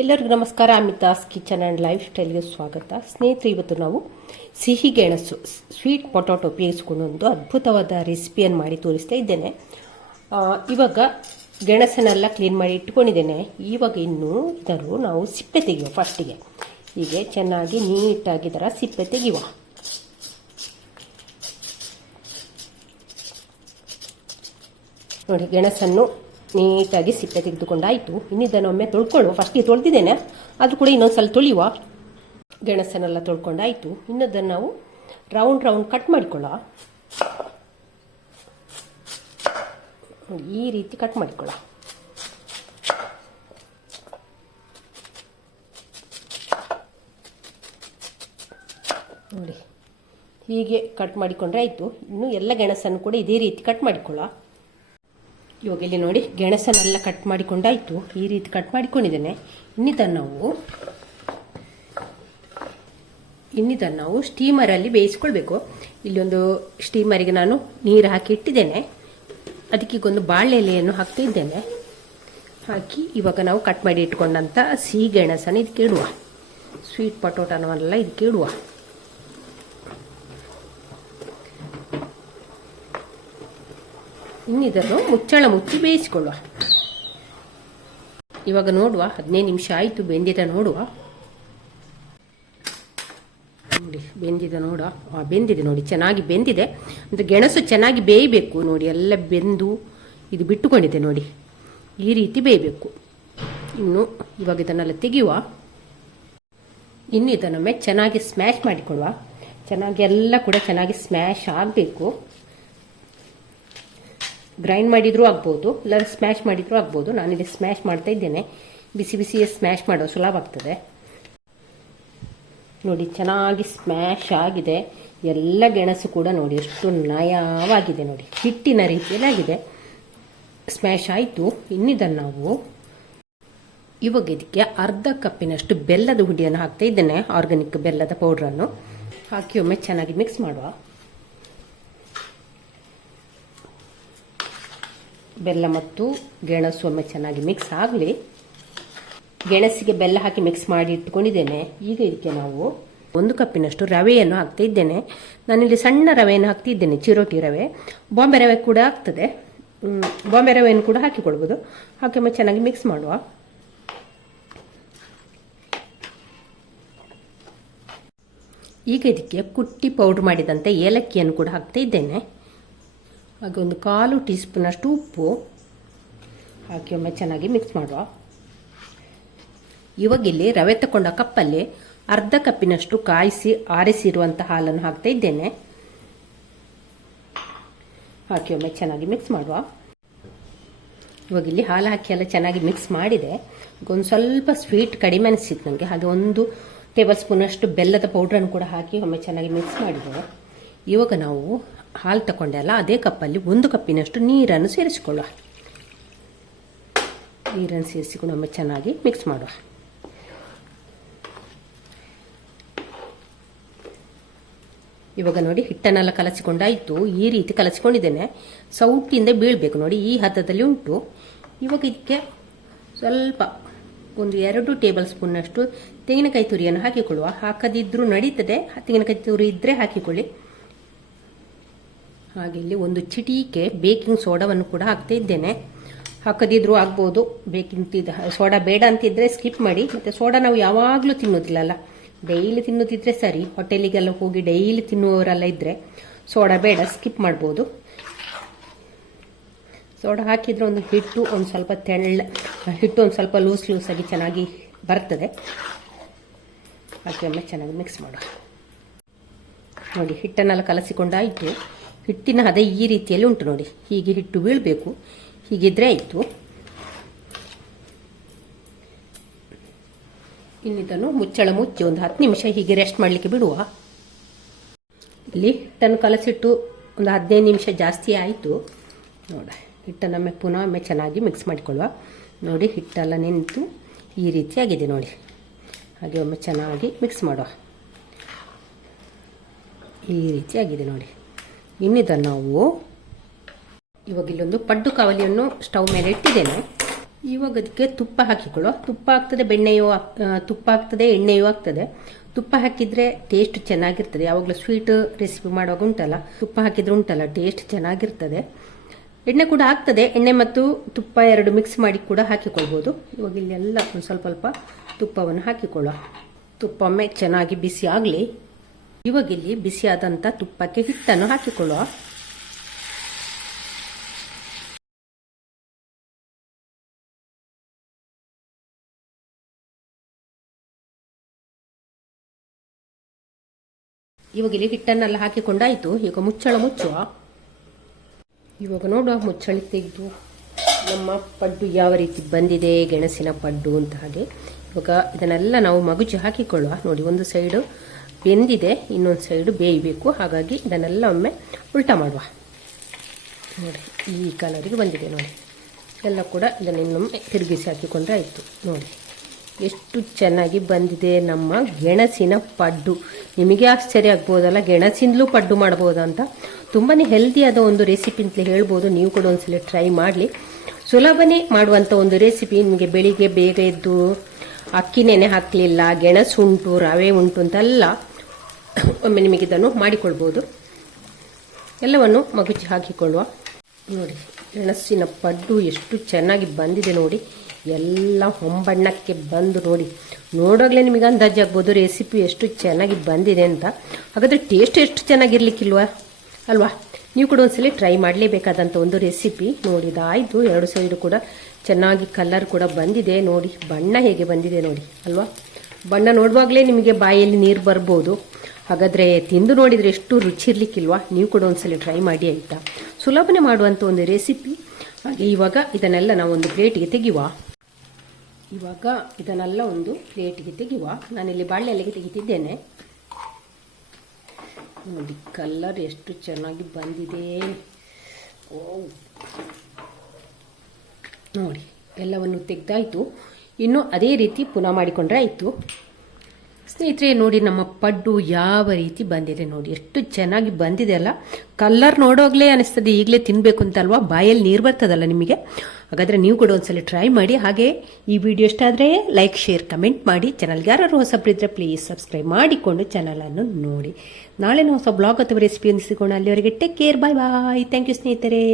ಎಲ್ಲರಿಗೂ ನಮಸ್ಕಾರ. Amitha's kitchen and life ಸ್ಟೈಲ್ಗೆ ಸ್ವಾಗತ. ಸ್ನೇಹಿತರೆ, ಇವತ್ತು ನಾವು ಸಿಹಿ ಗೆಣಸು ಸ್ವೀಟ್ ಪೊಟಾಟೊ ಉಪಯೋಗಿಸ್ಕೊಂಡು ಒಂದು ಅದ್ಭುತವಾದ ರೆಸಿಪಿಯನ್ನು ಮಾಡಿ ತೋರಿಸ್ತಾ ಇದ್ದೇನೆ. ಇವಾಗ ಗೆಣಸನ್ನೆಲ್ಲ ಕ್ಲೀನ್ ಮಾಡಿ ಇಟ್ಕೊಂಡಿದ್ದೇನೆ. ಇವಾಗ ಇನ್ನು ಇದನ್ನು ನಾವು ಸಿಪ್ಪೆ ತೆಗೆಯುವ. ಫಸ್ಟಿಗೆ ಹೀಗೆ ಚೆನ್ನಾಗಿ ನೀಟಾಗಿ ಇದರ ಸಿಪ್ಪೆ ತೆಗೆಯುವ. ನೋಡಿ, ಗೆಣಸನ್ನು ನೀಟಾಗಿ ಸಿಪ್ಪೆ ತೆಗೆದುಕೊಂಡಾಯಿತು. ಇನ್ನಿದನ್ನೊಮ್ಮೆ ತೊಳ್ಕೊಳ್ಳುವ. ಫಸ್ಟಿಗೆ ತೊಳೆದಿದ್ದೇನೆ, ಅದು ಕೂಡ ಇನ್ನೊಂದ್ಸಲ ತೊಳೆಯುವ. ಗೆಣಸನ್ನೆಲ್ಲ ತೊಳ್ಕೊಂಡಾಯಿತು. ಇನ್ನದನ್ನು ನಾವು ರೌಂಡ್ ಕಟ್ ಮಾಡಿಕೊಳ್ಳುವ. ಈ ರೀತಿ ಕಟ್ ಮಾಡಿಕೊಳ್ಳ. ನೋಡಿ, ಹೀಗೆ ಕಟ್ ಮಾಡಿಕೊಂಡ್ರೆ ಆಯಿತು. ಇನ್ನು ಎಲ್ಲ ಗೆಣಸನ್ನು ಕೂಡ ಇದೇ ರೀತಿ ಕಟ್ ಮಾಡಿಕೊಳ್ಳ. ಇವಾಗ ಇಲ್ಲಿ ನೋಡಿ, ಗೆಣಸನ್ನೆಲ್ಲ ಕಟ್ ಮಾಡಿಕೊಂಡಾಯಿತು. ಈ ರೀತಿ ಕಟ್ ಮಾಡಿಕೊಂಡಿದ್ದೇನೆ. ಇನ್ನಿದನ್ನು ನಾವು ಸ್ಟೀಮರಲ್ಲಿ ಬೇಯಿಸ್ಕೊಳ್ಬೇಕು. ಇಲ್ಲೊಂದು ಸ್ಟೀಮರಿಗೆ ನಾನು ನೀರು ಹಾಕಿ ಇಟ್ಟಿದ್ದೇನೆ. ಅದಕ್ಕೆ ಒಂದು ಬಾಳೆ ಎಲೆಯನ್ನು ಹಾಕ್ತಾ ಇದ್ದೇನೆ. ಹಾಕಿ ಇವಾಗ ನಾವು ಕಟ್ ಮಾಡಿ ಇಟ್ಕೊಂಡಂಥ ಸಿಹಿ ಗೆಣಸನ್ನು ಇದಕ್ಕೆ ಇಡುವ. ಸ್ವೀಟ್ ಪೊಟಾಟೋನೆಲ್ಲ ಇದಕ್ಕೆ ಇಡುವ. ಇನ್ನಿದನ್ನು ಮುಚ್ಚಳ ಮುಚ್ಚಿ ಬೇಯಿಸಿಕೊಳ್ಳುವ. ಇವಾಗ ನೋಡುವ, 15 ನಿಮಿಷ ಆಯಿತು. ಬೆಂದಿದೆ ನೋಡುವ. ನೋಡಿ, ಬೆಂದಿದೆ ನೋಡುವ. ಬೆಂದಿದೆ ನೋಡಿ, ಚೆನ್ನಾಗಿ ಬೆಂದಿದೆ. ಅಂದರೆ ಗೆಣಸು ಚೆನ್ನಾಗಿ ಬೇಯಬೇಕು ನೋಡಿ. ಎಲ್ಲ ಬೆಂದು ಇದು ಬಿಟ್ಟುಕೊಂಡಿದೆ ನೋಡಿ. ಈ ರೀತಿ ಬೇಯಬೇಕು. ಇನ್ನು ಇವಾಗ ಇದನ್ನೆಲ್ಲ ತೆಗೆಯುವ. ಇನ್ನು ಇದನ್ನೊಮ್ಮೆ ಚೆನ್ನಾಗಿ ಸ್ಮ್ಯಾಶ್ ಮಾಡಿಕೊಳ್ಳುವ. ಚೆನ್ನಾಗಿ ಎಲ್ಲ ಕೂಡ ಚೆನ್ನಾಗಿ ಸ್ಮ್ಯಾಶ್ ಆಗಬೇಕು. ಗ್ರೈಂಡ್ ಮಾಡಿದರೂ ಆಗ್ಬೋದು, ಇಲ್ಲ ಸ್ಮ್ಯಾಶ್ ಮಾಡಿದರೂ ಆಗ್ಬೋದು. ನಾನಿಲ್ಲಿ ಸ್ಮ್ಯಾಶ್ ಮಾಡ್ತಾ ಇದ್ದೇನೆ. ಬಿಸಿಯೇ ಸ್ಮ್ಯಾಶ್ ಮಾಡೋ ಸುಲಭ ಆಗ್ತದೆ. ನೋಡಿ, ಚೆನ್ನಾಗಿ ಸ್ಮ್ಯಾಶ್ ಆಗಿದೆ. ಎಲ್ಲ ಗೆಣಸು ಕೂಡ ನೋಡಿ ಎಷ್ಟು ನಯವಾಗಿದೆ ನೋಡಿ. ಹಿಟ್ಟಿನ ರೀತಿಯಲ್ಲಿ ಆಗಿದೆ. ಸ್ಮ್ಯಾಶ್ ಆಯಿತು. ಇನ್ನಿದನ್ನು ನಾವು ಇವಾಗ ಇದಕ್ಕೆ ಅರ್ಧ ಕಪ್ಪಿನಷ್ಟು ಬೆಲ್ಲದ ಹುಡಿಯನ್ನು ಹಾಕ್ತಾ ಇದ್ದೇನೆ. ಆರ್ಗಾನಿಕ್ ಬೆಲ್ಲದ ಪೌಡ್ರನ್ನು ಹಾಕಿ ಒಮ್ಮೆ ಚೆನ್ನಾಗಿ ಮಿಕ್ಸ್ ಮಾಡುವ. ಬೆಲ್ಲ ಮತ್ತು ಗೆಣಸು ಒಮ್ಮೆ ಚೆನ್ನಾಗಿ ಮಿಕ್ಸ್ ಆಗಲಿ. ಗೆಣಸಿಗೆ ಬೆಲ್ಲ ಹಾಕಿ ಮಿಕ್ಸ್ ಮಾಡಿ ಇಟ್ಕೊಂಡಿದ್ದೇನೆ. ಈಗ ಇದಕ್ಕೆ ನಾವು 1 ಕಪ್ಪಿನಷ್ಟು ರವೆಯನ್ನು ಹಾಕ್ತಾ ಇದ್ದೇನೆ. ನಾನಿಲ್ಲಿ ಸಣ್ಣ ರವೆಯನ್ನು ಹಾಕ್ತಿದ್ದೇನೆ, ಚಿರೋಟಿ ರವೆ. ಬಾಂಬೆ ರವೆ ಕೂಡ ಆಗ್ತದೆ. ಬಾಂಬೆ ರವೆಯನ್ನು ಕೂಡ ಹಾಕಿಕೊಳ್ಬೋದು. ಹಾಕಿ ಒಮ್ಮೆ ಚೆನ್ನಾಗಿ ಮಿಕ್ಸ್ ಮಾಡುವ. ಈಗ ಇದಕ್ಕೆ ಕುಟ್ಟಿ ಪೌಡ್ರ್ ಮಾಡಿದಂತೆ ಏಲಕ್ಕಿಯನ್ನು ಕೂಡ ಹಾಕ್ತಾ ಇದ್ದೇನೆ. ಹಾಗೆ 1/4 ಟೀ ಸ್ಪೂನಷ್ಟು ಉಪ್ಪು ಹಾಕಿ ಒಮ್ಮೆ ಚೆನ್ನಾಗಿ ಮಿಕ್ಸ್ ಮಾಡುವ. ಇವಾಗ ಇಲ್ಲಿ ರವೆ ತಗೊಂಡ ಕಪ್ಪಲ್ಲಿ ಅರ್ಧ ಕಪ್ಪಿನಷ್ಟು ಕಾಯಿಸಿ ಆರಿಸಿರುವಂಥ ಹಾಲನ್ನು ಹಾಕ್ತಾ ಇದ್ದೇನೆ. ಹಾಕಿ ಒಮ್ಮೆ ಚೆನ್ನಾಗಿ ಮಿಕ್ಸ್ ಮಾಡುವ. ಇವಾಗ ಇಲ್ಲಿ ಹಾಲು ಹಾಕಿ ಎಲ್ಲ ಚೆನ್ನಾಗಿ ಮಿಕ್ಸ್ ಮಾಡಿದೆ. ಒಂದು ಸ್ವಲ್ಪ ಸ್ವೀಟ್ ಕಡಿಮೆ ಅನಿಸಿತ್ತು ನನಗೆ. ಹಾಗೆ 1 ಟೇಬಲ್ ಸ್ಪೂನಷ್ಟು ಬೆಲ್ಲದ ಪೌಡ್ರನ್ನು ಕೂಡ ಹಾಕಿ ಒಮ್ಮೆ ಚೆನ್ನಾಗಿ ಮಿಕ್ಸ್ ಮಾಡಿದೆ. ಇವಾಗ ನಾವು ಹಾಲು ತಗೊಂಡೆಲ್ಲ ಅದೇ ಕಪ್ಪಲ್ಲಿ 1 ಕಪ್ಪಿನಷ್ಟು ನೀರನ್ನು ಸೇರಿಸಿಕೊಳ್ಳುವ. ನೀರನ್ನು ಸೇರಿಸಿಕೊಂಡು ಒಮ್ಮೆ ಚೆನ್ನಾಗಿ ಮಿಕ್ಸ್ ಮಾಡುವ. ಇವಾಗ ನೋಡಿ, ಹಿಟ್ಟನ್ನೆಲ್ಲ ಕಲಸಿಕೊಂಡಾಯಿತು. ಈ ರೀತಿ ಕಲಸಿಕೊಂಡಿದ್ದೇನೆ. ಸೌಟಿಂದ ಬೀಳಬೇಕು ನೋಡಿ, ಈ ಹದದಲ್ಲಿ ಉಂಟು. ಇವಾಗ ಇದಕ್ಕೆ ಸ್ವಲ್ಪ 2 ಟೇಬಲ್ ಸ್ಪೂನ್ನಷ್ಟು ತೆಂಗಿನಕಾಯಿ ತುರಿಯನ್ನು ಹಾಕಿಕೊಳ್ಳುವ. ಹಾಕದಿದ್ರೂ ನಡೀತದೆ, ತೆಂಗಿನಕಾಯಿ ತುರಿ ಇದ್ದರೆ ಹಾಕಿಕೊಳ್ಳಿ. ಹಾಗೆ ಇಲ್ಲಿ 1 ಚಿಟಿಕೆ ಬೇಕಿಂಗ್ ಸೋಡಾವನ್ನು ಕೂಡ ಹಾಕ್ತಾ ಇದ್ದೇನೆ. ಹಾಕದಿದ್ರೂ ಆಗ್ಬೋದು. ಬೇಕಿಂಗ್ ಸೋಡಾ ಬೇಡ ಅಂತಿದ್ರೆ ಸ್ಕಿಪ್ ಮಾಡಿ. ಮತ್ತು ಸೋಡಾ ನಾವು ಯಾವಾಗಲೂ ತಿನ್ನೋದಿಲ್ಲಲ್ಲ, ಡೈಲಿ ತಿನ್ನೋದಿದ್ರೆ ಸರಿ. ಹೋಟೆಲಿಗೆಲ್ಲ ಹೋಗಿ ಡೈಲಿ ತಿನ್ನುವವರೆಲ್ಲ ಇದ್ದರೆ ಸೋಡಾ ಬೇಡ, ಸ್ಕಿಪ್ ಮಾಡ್ಬೋದು. ಸೋಡಾ ಹಾಕಿದರೆ ಹಿಟ್ಟು ಒಂದು ಸ್ವಲ್ಪ ಹಿಟ್ಟು ಒಂದು ಸ್ವಲ್ಪ ಲೂಸಾಗಿ ಚೆನ್ನಾಗಿ ಬರ್ತದೆ. ಹಾಕಿ ಒಮ್ಮೆ ಚೆನ್ನಾಗಿ ಮಿಕ್ಸ್ ಮಾಡುವ. ನೋಡಿ, ಹಿಟ್ಟನ್ನೆಲ್ಲ ಕಲಸಿಕೊಂಡಾಯಿತು. ಹಿಟ್ಟಿನ ಹದ ಈ ರೀತಿಯಲ್ಲಿ ಉಂಟು ನೋಡಿ. ಹೀಗೆ ಹಿಟ್ಟು ಬೀಳಬೇಕು. ಹೀಗಿದ್ರೆ ಆಯಿತು. ಇನ್ನಿದನ್ನು ಮುಚ್ಚಳ ಮುಚ್ಚಿ 10 ನಿಮಿಷ ಹೀಗೆ ರೆಸ್ಟ್ ಮಾಡಲಿಕ್ಕೆ ಬಿಡುವ. ಇಲ್ಲಿ ಹಿಟ್ಟನ್ನು ಕಲಸಿಟ್ಟು 15 ನಿಮಿಷ ಜಾಸ್ತಿ ಆಯಿತು. ನೋಡಿ, ಹಿಟ್ಟನ್ನೊಮ್ಮೆ ಪುನಃ ಒಮ್ಮೆ ಚೆನ್ನಾಗಿ ಮಿಕ್ಸ್ ಮಾಡಿಕೊಳ್ಳುವ. ನೋಡಿ, ಹಿಟ್ಟೆಲ್ಲ ನೆನೆದು ಈ ರೀತಿ ಆಗಿದೆ ನೋಡಿ. ಹಾಗೆ ಒಮ್ಮೆ ಚೆನ್ನಾಗಿ ಮಿಕ್ಸ್ ಮಾಡುವ. ಈ ರೀತಿ ಆಗಿದೆ ನೋಡಿ. ಇನ್ನಿದನ್ನು ನಾವು ಇವಾಗ ಇಲ್ಲೊಂದು ಪಡ್ಡು ಕಾವಲಿಯನ್ನು ಸ್ಟವ್ ಮೇಲೆ ಇಟ್ಟಿದ್ದೇನೆ. ಇವಾಗ ಅದಕ್ಕೆ ತುಪ್ಪ ಹಾಕಿಕೊಳ್ಳೋ. ತುಪ್ಪ ಆಗ್ತದೆ, ತುಪ್ಪ ಆಗ್ತದೆ, ಎಣ್ಣೆಯೂ ಆಗ್ತದೆ. ತುಪ್ಪ ಹಾಕಿದ್ರೆ ಟೇಸ್ಟ್ ಚೆನ್ನಾಗಿರ್ತದೆ. ಯಾವಾಗಲೂ ಸ್ವೀಟ್ ರೆಸಿಪಿ ಮಾಡುವಾಗ ಉಂಟಲ್ಲ, ತುಪ್ಪ ಹಾಕಿದ್ರೆ ಉಂಟಲ್ಲ ಟೇಸ್ಟ್ ಚೆನ್ನಾಗಿರ್ತದೆ. ಎಣ್ಣೆ ಕೂಡ ಆಗ್ತದೆ. ಎಣ್ಣೆ ಮತ್ತು ತುಪ್ಪ ಎರಡು ಮಿಕ್ಸ್ ಮಾಡಿ ಕೂಡ ಹಾಕಿಕೊಳ್ಬೋದು. ಇವಾಗ ಇಲ್ಲೆಲ್ಲ ಒಂದು ಸ್ವಲ್ಪ ಸ್ವಲ್ಪ ತುಪ್ಪವನ್ನು ಹಾಕಿಕೊಳ್ಳೋ. ತುಪ್ಪ ಒಮ್ಮೆ ಚೆನ್ನಾಗಿ ಬಿಸಿ ಆಗಲಿ. ಇವಾಗ ಇಲ್ಲಿ ಬಿಸಿಯಾದಂಥ ತುಪ್ಪಕ್ಕೆ ಹಿಟ್ಟನ್ನು ಹಾಕಿಕೊಳ್ಳುವ. ಇವಾಗ ಇಲ್ಲಿ ಹಿಟ್ಟನ್ನೆಲ್ಲ ಹಾಕಿಕೊಂಡಾಯ್ತು. ಈಗ ಮುಚ್ಚಳ ಮುಚ್ಚುವ. ಇವಾಗ ನೋಡುವ, ಮುಚ್ಚಳಿ ತೆಗೆದು ನಮ್ಮ ಪಡ್ಡು ಯಾವ ರೀತಿ ಬಂದಿದೆ, ಗೆಣಸಿನ ಪಡ್ಡು ಅಂತ. ಹಾಗೆ ಇವಾಗ ಇದನ್ನೆಲ್ಲ ನಾವು ಮಗುಚಿ ಹಾಕಿಕೊಳ್ಳುವ. ನೋಡಿ, ಒಂದು ಸೈಡು ಬೆಂದಿದೆ, ಇನ್ನೊಂದು ಸೈಡು ಬೇಯಬೇಕು. ಹಾಗಾಗಿ ಇದನ್ನೆಲ್ಲ ಒಮ್ಮೆ ಉಲ್ಟಾ ಮಾಡುವ. ನೋಡಿ, ಈ ಕಲರಿಗೆ ಬಂದಿದೆ ನೋಡಿ. ಎಲ್ಲ ಕೂಡ ಇದನ್ನು ಇನ್ನೊಮ್ಮೆ ತಿರುಗಿಸಿ ಹಾಕಿಕೊಂಡ್ರೆ ಆಯಿತು. ನೋಡಿ ಎಷ್ಟು ಚೆನ್ನಾಗಿ ಬಂದಿದೆ ನಮ್ಮ ಗೆಣಸಿನ ಪಡ್ಡು. ನಿಮಗೆ ಆಶ್ಚರ್ಯ ಆಗ್ಬೋದಲ್ಲ, ಗೆಣಸಿಂದಲೂ ಪಡ್ಡು ಮಾಡ್ಬೋದು ಅಂತ. ತುಂಬಾ ಹೆಲ್ದಿಯಾದ ಒಂದು ರೆಸಿಪಿ ಅಂತಲೇ ಹೇಳ್ಬೋದು. ನೀವು ಕೂಡ ಒಂದ್ಸಲ ಟ್ರೈ ಮಾಡಲಿ. ಸುಲಭನೇ ಮಾಡುವಂಥ ಒಂದು ರೆಸಿಪಿ. ನಿಮಗೆ ಬೆಳಿಗ್ಗೆ ಬೇಗ ಎದ್ದು ಅಕ್ಕಿ ನೆನೆ ಹಾಕಲಿಲ್ಲ, ಗೆಣಸು ಉಂಟು, ರವೆ ಉಂಟು ಅಂತೆಲ್ಲ ಒಮ್ಮೆ ನಿಮಗೆ ಇದನ್ನು ಮಾಡಿಕೊಳ್ಬೋದು. ಎಲ್ಲವನ್ನು ಮಗುಚಿ ಹಾಕಿಕೊಳ್ಳುವ. ನೋಡಿ, ಗೆಣಸಿನ ಪಡ್ಡು ಎಷ್ಟು ಚೆನ್ನಾಗಿ ಬಂದಿದೆ ನೋಡಿ. ಎಲ್ಲ ಹೊಂಬಣ್ಣಕ್ಕೆ ಬಂದು ನೋಡಿ, ನೋಡೋಗ್ಲೇ ನಿಮಗೆ ಅಂದಾಜಾಗ್ಬೋದು ರೆಸಿಪಿ ಎಷ್ಟು ಚೆನ್ನಾಗಿ ಬಂದಿದೆ ಅಂತ. ಹಾಗಾದರೆ ಟೇಸ್ಟ್ ಎಷ್ಟು ಚೆನ್ನಾಗಿರ್ಲಿಕ್ಕಿಲ್ವಾ ಅಲ್ವಾ? ನೀವು ಕೂಡ ಒಂದ್ಸಲ ಟ್ರೈ ಮಾಡಲೇಬೇಕಾದಂಥ ಒಂದು ರೆಸಿಪಿ. ನೋಡಿದಾಯಿತು. ಎರಡು ಸೈಡು ಕೂಡ ಚೆನ್ನಾಗಿ ಕಲರ್ ಕೂಡ ಬಂದಿದೆ. ನೋಡಿ ಬಣ್ಣ ಹೇಗೆ ಬಂದಿದೆ ನೋಡಿ ಅಲ್ವಾ? ಬಣ್ಣ ನೋಡುವಾಗಲೇ ನಿಮಗೆ ಬಾಯಲ್ಲಿ ನೀರು ಬರ್ಬೋದು. ಹಾಗಾದರೆ ತಿಂದು ನೋಡಿದರೆ ಎಷ್ಟು ರುಚಿ ಇರ್ಲಿಕ್ಕಿಲ್ವಾ? ನೀವು ಕೂಡ ಒಂದ್ಸಲ ಟ್ರೈ ಮಾಡಿ ಆಯಿತಾ? ಸುಲಭನೆ ಮಾಡುವಂಥ ಒಂದು ರೆಸಿಪಿ. ಹಾಗೆ ಇವಾಗ ಇದನ್ನೆಲ್ಲ ನಾವು ಒಂದು ಪ್ಲೇಟಿಗೆ ತೆಗೆಯುವ. ನಾನಿಲ್ಲಿ ಬಾಳೆ ಎಲೆಗೆ ತೆಗಿತಿದ್ದೇನೆ. ನೋಡಿ ಕಲರ್ ಎಷ್ಟು ಚೆನ್ನಾಗಿ ಬಂದಿದೆ. ಓ ನೋಡಿ, ಎಲ್ಲವನ್ನು ತೆಗೆದಾಯಿತು. ಇನ್ನು ಅದೇ ರೀತಿ ಪುನಃ ಮಾಡಿಕೊಂಡ್ರೆ ಆಯಿತು. ಸ್ನೇಹಿತರೆ ನೋಡಿ, ನಮ್ಮ ಪಡ್ಡು ಯಾವ ರೀತಿ ಬಂದಿದೆ ನೋಡಿ, ಎಷ್ಟು ಚೆನ್ನಾಗಿ ಬಂದಿದೆ ಅಲ್ಲ. ಕಲರ್ ನೋಡೋಗ್ಲೇ ಅನಿಸ್ತದೆ ಈಗಲೇ ತಿನ್ನಬೇಕು ಅಂತ ಅಲ್ವಾ? ಬಾಯಲ್ಲಿ ನೀರು ಬರ್ತದಲ್ಲ ನಿಮಗೆ. ಹಾಗಾದರೆ ನೀವು ಕೂಡ ಒಂದ್ಸಲ ಟ್ರೈ ಮಾಡಿ. ಹಾಗೆ ಈ ವಿಡಿಯೋ ಇಷ್ಟ ಆದರೆ ಲೈಕ್, ಶೇರ್, ಕಮೆಂಟ್ ಮಾಡಿ. ಚಾನಲ್ಗೆ ಯಾರು ಹೊಸಬ್ರಿದ್ರೆ ಪ್ಲೀಸ್ ಸಬ್ಸ್ಕ್ರೈಬ್ ಮಾಡಿಕೊಂಡು ಚಾನಲನ್ನು ನೋಡಿ. ನಾಳೆ ಹೊಸ ಬ್ಲಾಗ್ ಅಥವಾ ರೆಸಿಪಿ ಸಿಗೋಣ. ಅಲ್ಲಿವರೆಗೆ take care, bye bye. Thank you ಸ್ನೇಹಿತರೆ.